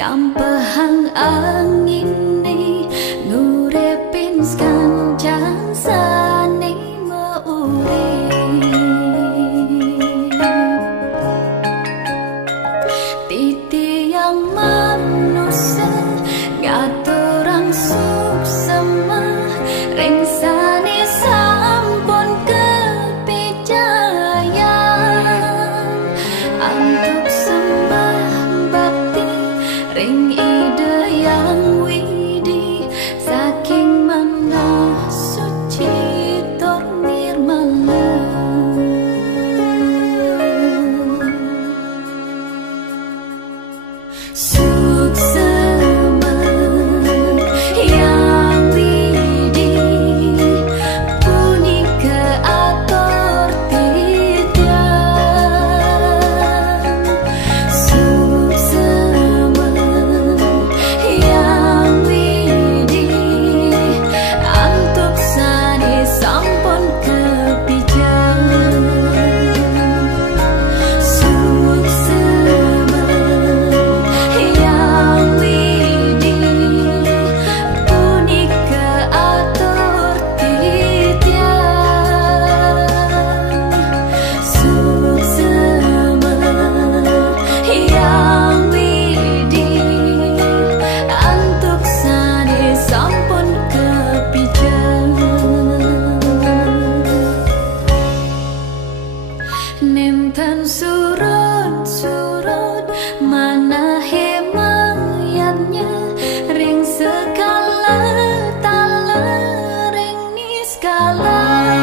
Ngampehang angin ni ngurepin kancan sane meurip titi yang manusia ngaturang suksema rengsane sampun kepijayan antuk sembah bakti ring ide yang widi saking mana suci tor nirmala suksema yang widi punika ator tidak suksema yang widi antuk sani sampun kepijakan suksema yang widi punika atur tidak suksema yang widi antuk sane sampun kepijakan Ninten surut-surut mana hemayatnya ring skala tala ring ni skala